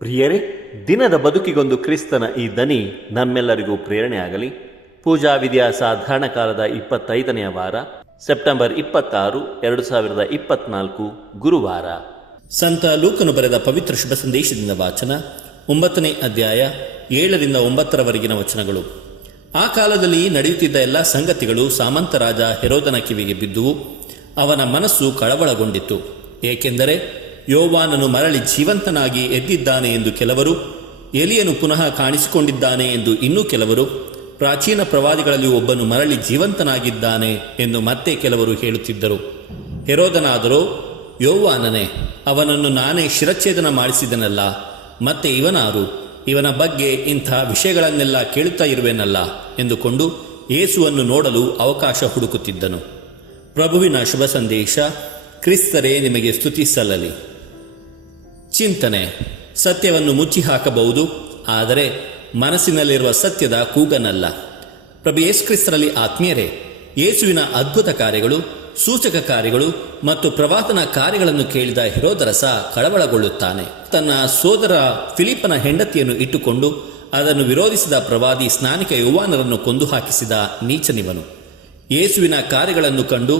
ಪ್ರಿಯರೇ, ದಿನದ ಬದುಕಿಗೊಂದು ಕ್ರಿಸ್ತನ ಈ ದನಿ ನಮ್ಮೆಲ್ಲರಿಗೂ ಪ್ರೇರಣೆ ಆಗಲಿ. ಪೂಜಾ ವಿಧಿಯ ಸಾಧಾರಣ ಕಾಲದ 25ನೆಯ ವಾರ, ಸೆಪ್ಟೆಂಬರ್ 26, 2024, ಗುರುವಾರ. ಸಂತ ಲೂಕನು ಬರೆದ ಪವಿತ್ರ ಶುಭ ಸಂದೇಶದಿಂದ ವಾಚನ. 9ನೇ ಅಧ್ಯಾಯ 7ರಿಂದ 9ರವರೆಗಿನ ವಚನಗಳು. ಆ ಕಾಲದಲ್ಲಿ ನಡೆಯುತ್ತಿದ್ದ ಎಲ್ಲ ಸಂಗತಿಗಳು ಸಾಮಂತ ರಾಜ ಹೆರೋದನ ಕಿವಿಗೆ ಬಿದ್ದುವು. ಅವನ ಮನಸ್ಸು ಕಳವಳಗೊಂಡಿತು. ಏಕೆಂದರೆ ಯೋವಾನನು ಮರಳಿ ಜೀವಂತನಾಗಿ ಎದ್ದಿದ್ದಾನೆ ಎಂದು ಕೆಲವರು, ಎಲಿಯನು ಪುನಃ ಕಾಣಿಸಿಕೊಂಡಿದ್ದಾನೆ ಎಂದು ಇನ್ನೂ ಕೆಲವರು, ಪ್ರಾಚೀನ ಪ್ರವಾದಿಗಳಲ್ಲಿ ಒಬ್ಬನು ಮರಳಿ ಜೀವಂತನಾಗಿದ್ದಾನೆ ಎಂದು ಮತ್ತೆ ಕೆಲವರು ಹೇಳುತ್ತಿದ್ದರು. ಹೆರೋದನಾದರೋ, ಯೋವಾನನೇ, ಅವನನ್ನು ನಾನೇ ಶಿರಚ್ಛೇದನ ಮಾಡಿಸಿದನಲ್ಲ, ಮತ್ತೆ ಇವನಾರು, ಇವನ ಬಗ್ಗೆ ಇಂಥ ವಿಷಯಗಳನ್ನೆಲ್ಲ ಕೇಳುತ್ತಾ ಇರುವೆನಲ್ಲ ಎಂದುಕೊಂಡು ಯೇಸುವನ್ನು ನೋಡಲು ಅವಕಾಶ ಹುಡುಕುತ್ತಿದ್ದನು. ಪ್ರಭುವಿನ ಶುಭ ಸಂದೇಶ. ಕ್ರಿಸ್ತರೇ ನಿಮಗೆ ಸ್ತುತಿ ಸಲ್ಲಲಿ. ಚಿಂತನೆ. ಸತ್ಯವನ್ನು ಮುಚ್ಚಿ ಹಾಕಬಹುದು, ಆದರೆ ಮನಸ್ಸಿನಲ್ಲಿರುವ ಸತ್ಯದ ಕೂಗನಲ್ಲ. ಪ್ರಭು ಯೇಸು ಕ್ರಿಸ್ತರಲ್ಲಿ ಆತ್ಮೀಯರೇ, ಯೇಸುವಿನ ಅದ್ಭುತ ಕಾರ್ಯಗಳು, ಸೂಚಕ ಕಾರ್ಯಗಳು ಮತ್ತು ಪ್ರವಾದನ ಕಾರ್ಯಗಳನ್ನು ಕೇಳಿದ ಹೆರೋದರಸ ಕಳವಳಗೊಳ್ಳುತ್ತಾನೆ. ತನ್ನ ಸೋದರ ಫಿಲಿಪ್ಪನ ಹೆಂಡತಿಯನ್ನು ಇಟ್ಟುಕೊಂಡು ಅದನ್ನು ವಿರೋಧಿಸಿದ ಪ್ರವಾದಿ ಸ್ನಾನಿಕ ಯೋವಾನರನ್ನು ಕೊಂದು ಹಾಕಿಸಿದ ನೀಚನಿವನು. ಯೇಸುವಿನ ಕಾರ್ಯಗಳನ್ನು ಕಂಡು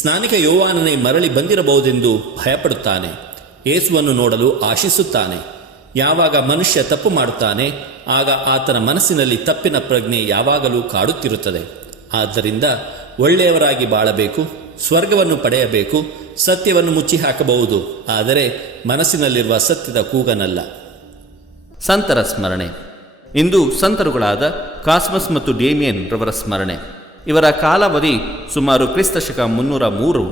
ಸ್ನಾನಿಕ ಯೋವಾನನೇ ಮರಳಿ ಬಂದಿರಬಹುದೆಂದು ಭಯಪಡುತ್ತಾನೆ. ಯೇಸುವನ್ನು ನೋಡಲು ಆಶಿಸುತ್ತಾನೆ. ಯಾವಾಗ ಮನುಷ್ಯ ತಪ್ಪು ಮಾಡುತ್ತಾನೆ, ಆಗ ಆತನ ಮನಸ್ಸಿನಲ್ಲಿ ತಪ್ಪಿನ ಪ್ರಜ್ಞೆ ಯಾವಾಗಲೂ ಕಾಡುತ್ತಿರುತ್ತದೆ. ಆದ್ದರಿಂದ ಒಳ್ಳೆಯವರಾಗಿ ಬಾಳಬೇಕು, ಸ್ವರ್ಗವನ್ನು ಪಡೆಯಬೇಕು, ಸತ್ಯವನ್ನು ಮುಚ್ಚಿ ಹಾಕಬಹುದು, ಆದರೆ ಮನಸ್ಸಿನಲ್ಲಿರುವ ಸತ್ಯದ ಕೂಗನಲ್ಲ. ಸಂತರ ಸ್ಮರಣೆ. ಇಂದು ಸಂತರುಗಳಾದ ಕಾಸ್ಮಸ್ ಮತ್ತು ಡೇಮಿಯನ್ ರವರ ಸ್ಮರಣೆ. ಇವರ ಕಾಲಾವಧಿ ಸುಮಾರು ಕ್ರಿಸ್ತಶಕ 303.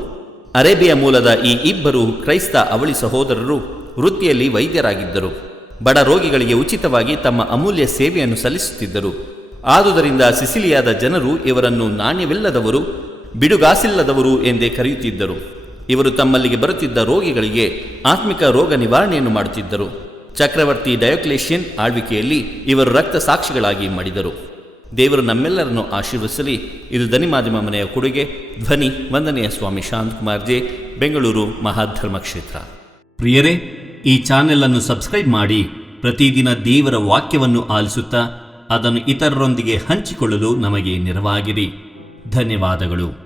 ಅರೇಬಿಯಾ ಮೂಲದ ಈ ಇಬ್ಬರು ಕ್ರೈಸ್ತ ಅವಳಿ ಸಹೋದರರು ವೃತ್ತಿಯಲ್ಲಿ ವೈದ್ಯರಾಗಿದ್ದರು. ಬಡ ರೋಗಿಗಳಿಗೆ ಉಚಿತವಾಗಿ ತಮ್ಮ ಅಮೂಲ್ಯ ಸೇವೆಯನ್ನು ಸಲ್ಲಿಸುತ್ತಿದ್ದರು. ಆದುದರಿಂದ ಸಿಸಿಲಿಯಾದ ಜನರು ಇವರನ್ನು ನಾಣ್ಯವಿಲ್ಲದವರು, ಬಿಡುಗಾಸಿಲ್ಲದವರು ಎಂದೇ ಕರೆಯುತ್ತಿದ್ದರು. ಇವರು ತಮ್ಮಲ್ಲಿಗೆ ಬರುತ್ತಿದ್ದ ರೋಗಿಗಳಿಗೆ ಆತ್ಮಿಕ ರೋಗ ನಿವಾರಣೆಯನ್ನು ಮಾಡುತ್ತಿದ್ದರು. ಚಕ್ರವರ್ತಿ ಡಯೋಕ್ಲೇಷಿಯನ್ ಆಳ್ವಿಕೆಯಲ್ಲಿ ಇವರು ರಕ್ತ ಸಾಕ್ಷಿಗಳಾಗಿ ಮಡಿದರು. ದೇವರು ನಮ್ಮೆಲ್ಲರನ್ನು ಆಶೀರ್ವದಿಸಲಿ. ಇದು ಧ್ವನಿ ಮಾಧ್ಯಮ ಮನೆಯ ಕೊಡುಗೆ. ಧ್ವನಿ ವಂದನೆಯ ಸ್ವಾಮಿ ಶಾಂತಕುಮಾರ್ ಜೆ, ಬೆಂಗಳೂರು ಮಹಾಧರ್ಮ ಕ್ಷೇತ್ರ. ಪ್ರಿಯರೇ, ಈ ಚಾನೆಲ್ ಅನ್ನು ಸಬ್ಸ್ಕ್ರೈಬ್ ಮಾಡಿ ಪ್ರತಿದಿನ ದೇವರ ವಾಕ್ಯವನ್ನು ಆಲಿಸುತ್ತಾ ಅದನ್ನು ಇತರರೊಂದಿಗೆ ಹಂಚಿಕೊಳ್ಳಲು ನಮಗೆ ನೆರವಾಗಿರಿ. ಧನ್ಯವಾದಗಳು.